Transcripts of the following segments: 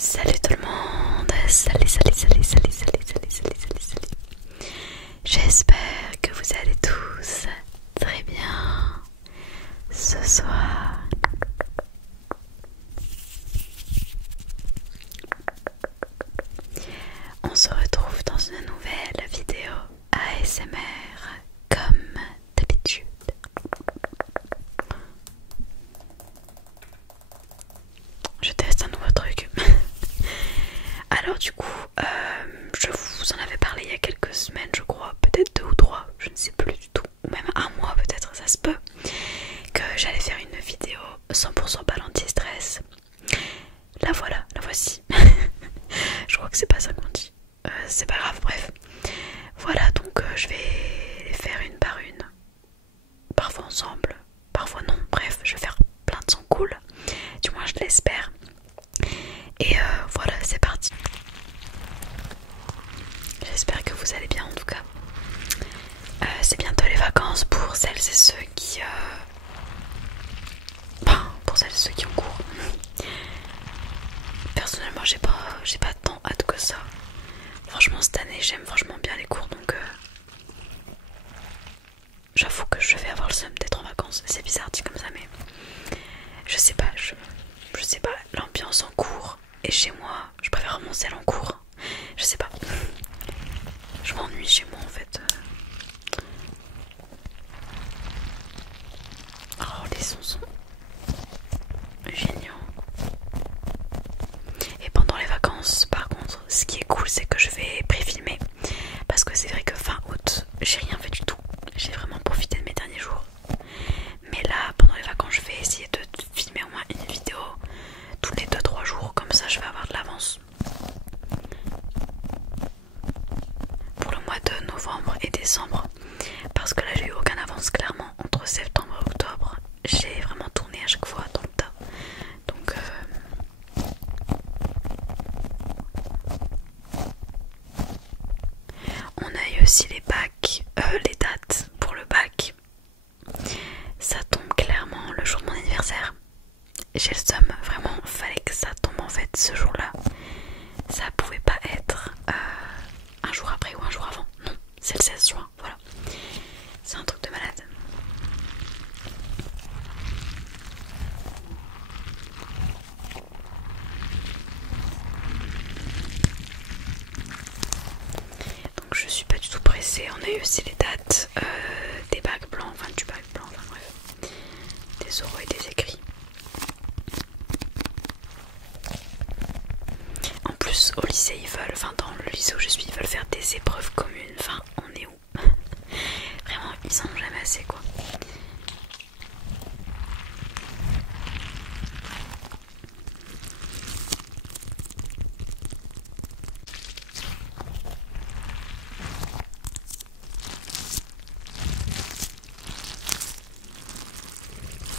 Salut tout le monde, salut. J'espère que vous allez tous très bien ce soir. On se retrouve dans une nouvelle vidéo ASMR comme d'habitude. Je teste un nouveau truc. Alors du coup, je vous en avais parlé il y a quelques semaines, je crois, peut-être 2 ou 3, je ne sais plus du tout, ou même un mois peut-être, ça se peut, que j'allais faire une vidéo 100% pas anti-stress. La voilà, la voici. Je crois que c'est pas ça qu'on dit. C'est pas grave, bref. Voilà, donc je vais les faire une par une. Parfois ensemble, parfois non, bref, je vais faire plein de sons cool. Du moins je l'espère. Et voilà, c'est parti. J'espère que vous allez bien en tout cas. C'est bientôt les vacances pour celles et ceux qui... Enfin, pour celles et ceux qui ont cours. Personnellement, j'ai pas tant hâte que ça. Franchement, cette année, j'aime franchement bien les cours, donc... J'avoue que je vais avoir le seum d'être en vacances. C'est bizarre dit comme ça, mais... Je sais pas, je sais pas, l'ambiance en cours et chez moi, je préfère mon celle en cours. Je sais pas. Je m'ennuie chez moi en fait. Oh, les sons sont géniaux. Et pendant les vacances, par contre, ce qui est cool, c'est que je vais pré-filmer. Parce que c'est vrai que fin août, j'ai rien fait du tout. J'ai vraiment profité de mes derniers jours. Mais là, pendant les vacances, je vais essayer de filmer au moins une vidéo tous les 2-3 jours. Comme ça, je vais avoir de l'avance. Pour le mois de novembre et décembre. Parce que là, j'ai eu aucune avance clairement. Entre septembre et octobre, j'ai vraiment tourné à chaque fois dans le tas. Donc... On a eu aussi les bacs, les dates pour le bac. Ça tombe clairement le jour de mon anniversaire. J'ai le seum, vraiment, fallait que ça tombe en fait ce jour-là. Ça pouvait pas être un jour après ou un jour avant. Non, c'est le 16 juin, voilà. C'est un truc de malade. Donc je suis pas du tout pressée. On a eu aussi les dates des bacs blancs, enfin du bac blanc, enfin bref. Des oraux et des écrits. En plus au lycée ils veulent, enfin dans le lycée où je suis, ils veulent faire des épreuves communes. Enfin on est où? Vraiment ils en ont jamais assez quoi.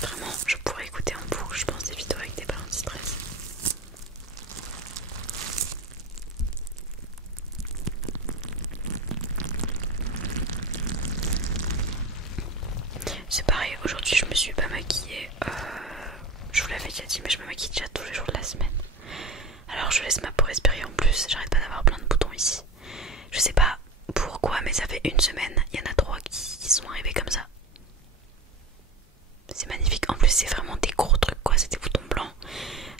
Vraiment je pourrais écouter en boucle je pense des vidéos avec des ballons de stress. C'est pareil, aujourd'hui je me suis pas maquillée, je vous l'avais déjà dit mais je me maquille déjà tous les jours de la semaine. Alors je laisse ma peau respirer en plus, j'arrête pas d'avoir plein de boutons ici. Je sais pas pourquoi mais ça fait une semaine, il y en a 3 qui sont arrivés comme ça. C'est magnifique, en plus c'est vraiment des gros trucs quoi, c'est des boutons blancs.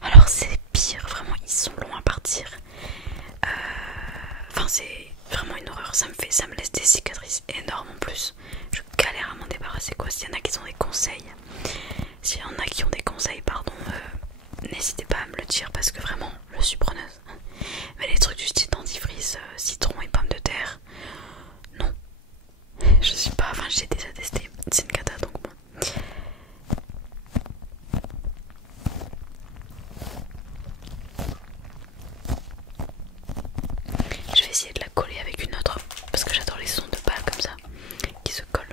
Alors c'est pire, vraiment ils sont longs à partir. Enfin c'est vraiment une horreur, ça me laisse des cicatrices énormes en plus. Je galère à m'en débarrasser quoi. S'il y en a qui ont des conseils, pardon, n'hésitez pas à me le dire parce que vraiment je suis preneuse. Mais les trucs du style dentifrice, citron et pommes de terre, non. Je suis pas, enfin j'ai déjà testé, c'est une cata donc bon. Je vais essayer de la coller avec une autre parce que j'adore les sons de balles comme ça qui se collent.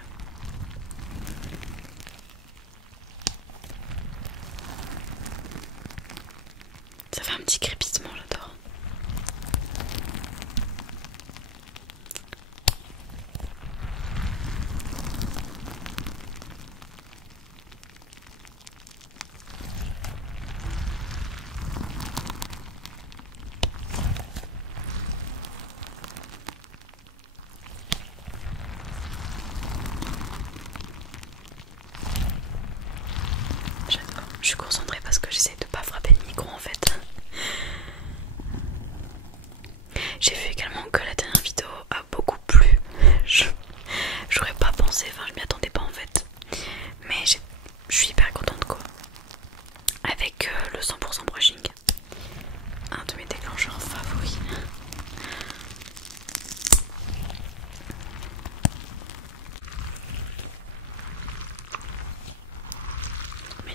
Ça fait un petit crépitement, j'adore.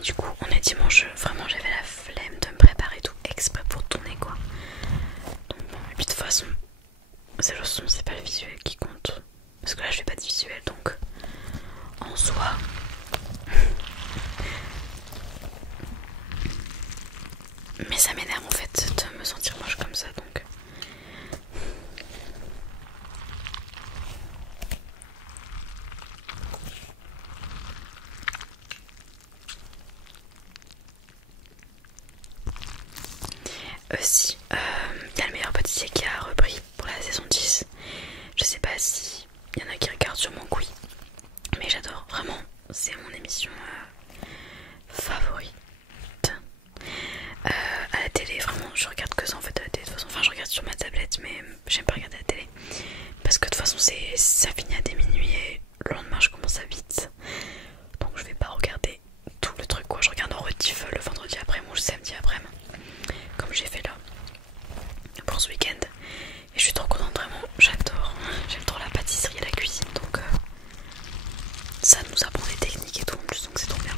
du coup on est dimanche, vraiment j'avais la flemme de me préparer tout exprès pour tourner quoi. Donc bon, et puis de toute façon c'est le son, c'est pas le visuel qui compte. Parce que là je fais pas de visuel donc en soi. Mais ça m'énerve en fait de me sentir moche comme ça donc. Aussi, il y a le meilleur pâtissier qui a repris pour la saison 10. Je sais pas si il y en a qui regardent, sûrement que oui. Mais j'adore, vraiment, c'est mon émission favorite. À la télé, vraiment, je regarde que ça en fait à la télé de toute façon. Enfin, je regarde sur ma tablette, mais j'aime pas regarder la télé. Parce que de toute façon, ça finit à des minuit et le lendemain, je commence à vite. Donc, je vais pas regarder tout le truc quoi. Je regarde en rediff le vendredi après ou le samedi après, comme j'ai fait là pour ce week-end. Et je suis trop contente, vraiment, j'adore. J'aime trop la pâtisserie et la cuisine, donc ça nous apprend des techniques et tout en plus, donc c'est trop bien.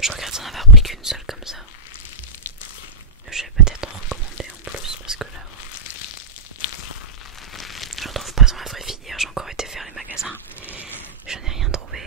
Je regarde sans avoir pris qu'une seule comme ça. Je vais peut-être en recommander en plus parce que là j'en trouve pas dans la vraie vie. Hier j'ai encore été faire les magasins, je n'ai rien trouvé.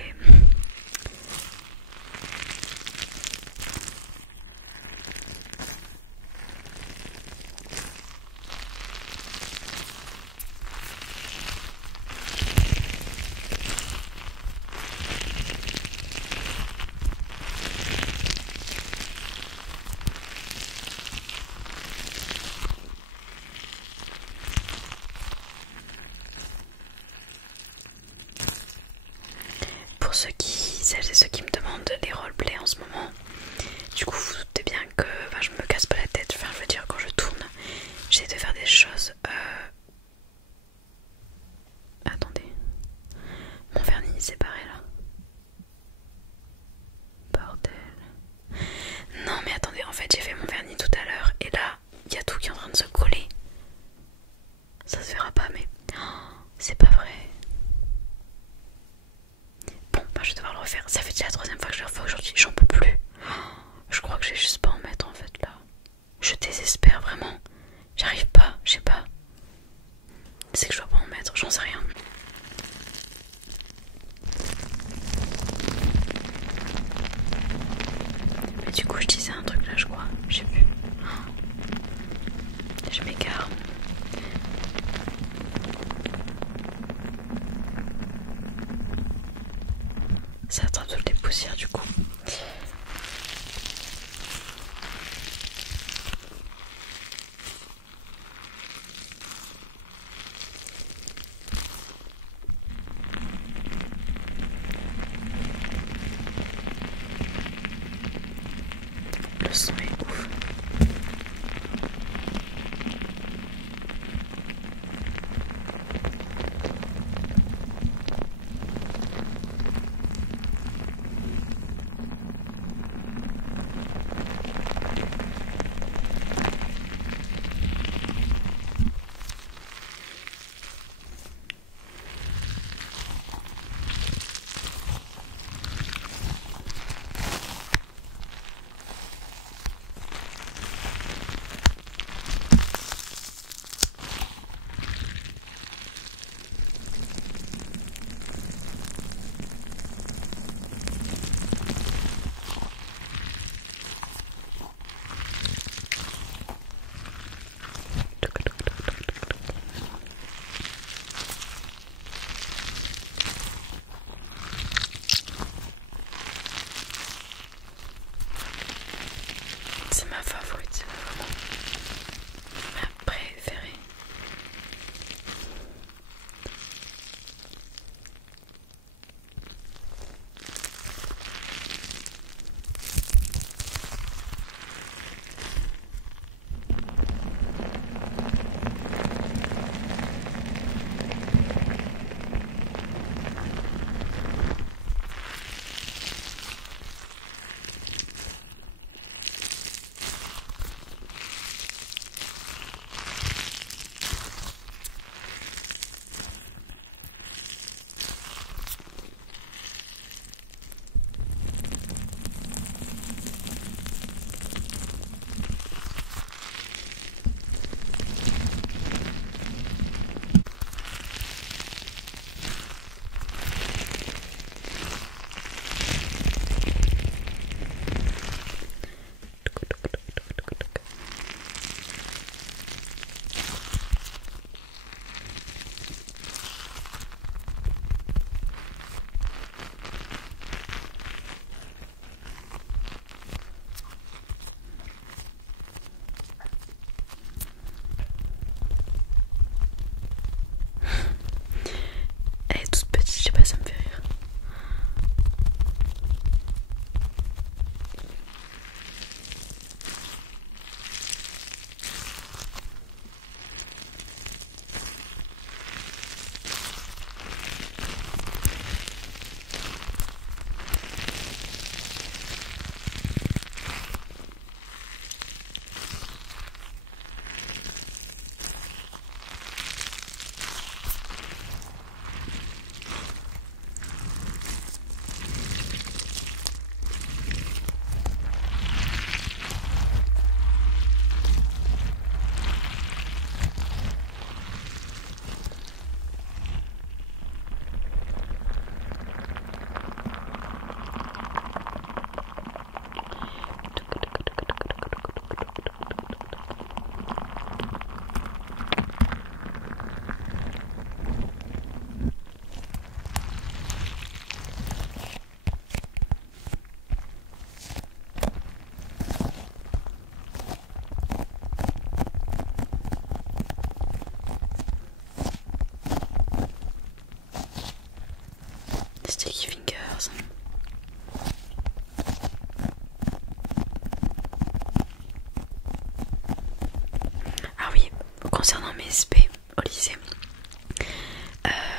SP au lycée.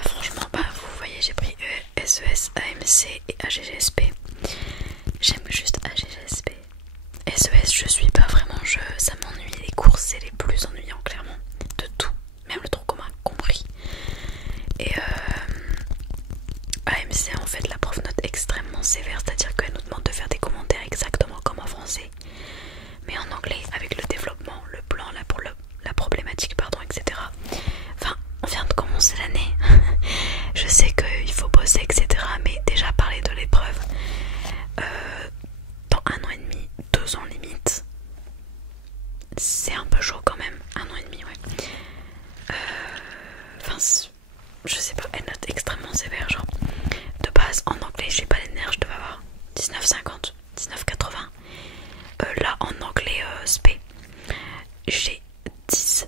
Franchement, bah, vous voyez, j'ai pris SES, AMC et AGGSP. J'aime juste AGGSP. SES, je suis pas vraiment, ça m'ennuie. Les cours, c'est les plus ennuyants, clairement, de tout, même le tronc commun compris. Et AMC, en fait, la prof note extrêmement sévère, c'est-à-dire qu'elle nous demande de faire des commentaires exactement comme en français, mais en anglais, avec le développement, le plan, la problématique, pardon, etc. Enfin, on vient de commencer l'année. Je sais qu'il faut bosser, etc. Mais déjà parler de l'épreuve dans 1 an et demi, 2 ans limite, c'est un peu chaud quand même. 1 an et demi, ouais. Enfin, je sais pas, elle note extrêmement sévère. Genre, de base, en anglais, j'ai pas les nerfs, je devais avoir 19,50, 19,80. Là, en anglais, SP, j'ai 10,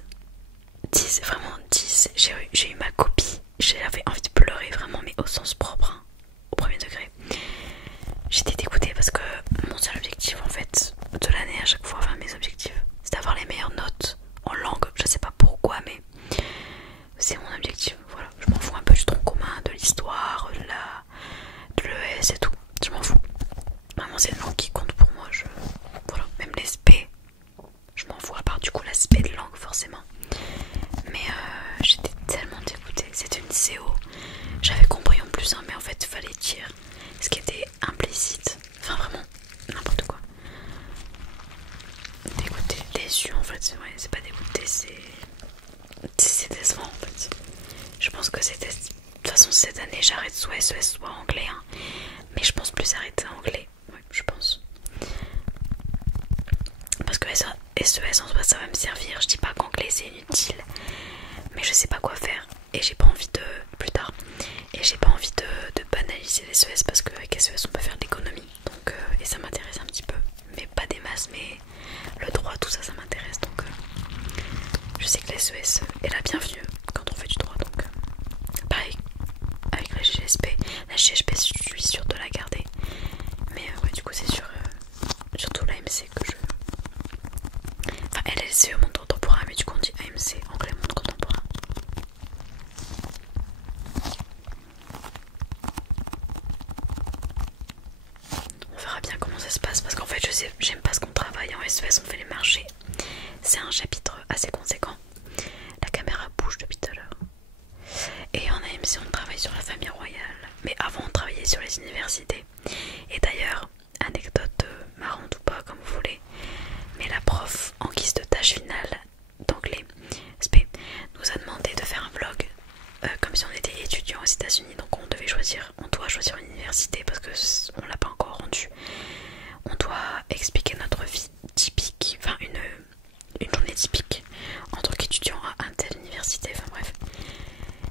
vraiment 10. J'ai eu ma copie. J'avais envie de pleurer vraiment, mais au sens propre, hein, au premier degré. J'étais dégoûtée parce que mon seul objectif en fait de l'année à chaque fois, enfin mes objectifs, c'est d'avoir les meilleures notes en langue. Je sais pas pourquoi, mais c'est mon objectif. Voilà, je m'en fous un peu du tronc commun, de l'histoire, de l'ES et tout. Je m'en fous. Vraiment, c'est une langue qui compte pour moi. Voilà, même les SP, je m'en fous, à part du coup l'aspect de langue forcément. Mais j'étais tellement dégoûtée. C'était une CO. J'avais compris en plus, hein, mais en fait il fallait dire ce qui était implicite. Enfin vraiment, n'importe quoi. Dégoûté, déçu en fait, c'est vrai, c'est pas dégoûté, c'est décevant en fait. Je pense que c'était... De toute façon cette année j'arrête soit SES soit anglais, hein. Mais je pense plus arrêter anglais, ouais, je pense. Parce que SES en soi ça va me servir, je dis pas qu'anglais c'est inutile, mais je sais pas quoi faire et j'ai pas envie de... plus tard. Et j'ai pas envie de banaliser les SES parce qu'avec SES on peut faire de l'économie, donc et ça m'intéresse un petit peu, mais pas des masses, mais le droit, tout ça, ça m'intéresse, donc je sais que la SES est la bienvenue quand on fait du droit, donc pareil avec la GGSP. La GGSP je suis sûre de la garder, mais ouais, du coup c'est sur surtout l'AMC que je... Enfin LLCE monde contemporain, mais du coup on dit AMC, anglais monde contemporain. On verra bien comment ça se passe parce qu'en fait j'aime pas ce qu'on travaille en SES, on fait les marchés. C'est un chapitre assez conséquent. La caméra bouge depuis tout à l'heure. Et en AMC on travaille sur la famille royale. Mais avant on travaillait sur les universités. Et d'ailleurs, anecdote marrante ou pas comme vous voulez, mais la prof en guise de tâche finale d'anglais SP nous a demandé de faire un vlog comme si on était étudiant aux États-Unis. Donc on doit choisir une université parce que on l'a pas encore rendu. On doit expliquer notre vie typique, enfin une journée typique en tant qu'étudiant à une telle université. Enfin bref,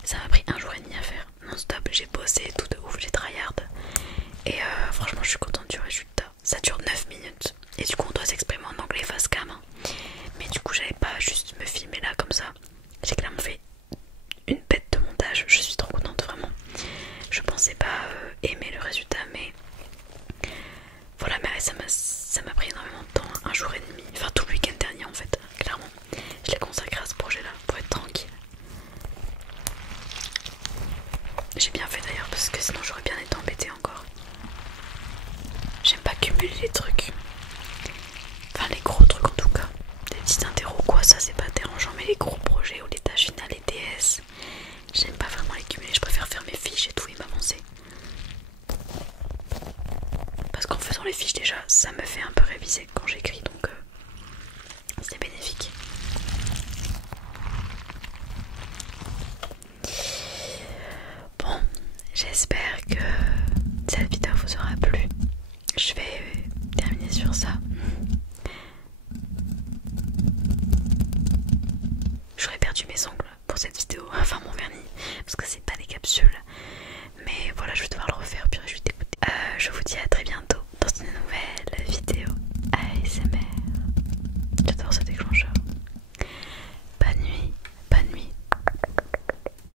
ça m'a pris 1 jour et demi à faire non stop. J'ai bossé tout de ouf, j'ai tryhard et franchement je suis contente du résultat. Ça dure 9 minutes et du coup on doit s'exprimer en anglais face cam, hein. Mais du coup j'allais pas juste me filmer là comme ça. J'ai clairement fait une bête de montage. Je suis trop contente, vraiment. Je pensais pas aimer le résultat, mais voilà, mais ça m'a pris énormément de temps, 1 jour et demi, enfin tout le week-end dernier en fait, clairement. Je l'ai consacré à ce projet là pour être tranquille. J'ai bien fait d'ailleurs parce que sinon j'aurais bien été embêtée encore. J'aime pas cumuler les trucs, enfin les gros trucs en tout cas. Des petits interros quoi, ça c'est pas dérangeant, mais les gros projets ou les tâches finales, les DS, j'aime pas vraiment les cumuler. Je préfère faire mes fiches et tout et m'avancer. Parce qu'en faisant les fiches déjà, ça me fait un peu réviser quand j'écris, donc c'est bénéfique. Bon, j'espère que cette vidéo vous aura plu. Je vais terminer sur ça. J'aurais perdu mes ongles pour cette vidéo, enfin mon vernis, parce que c'est pas des capsules. Mais voilà, je vais devoir le refaire, puis je vais t'écouter. Je vous dis à très bientôt dans une nouvelle vidéo ASMR. J'adore cette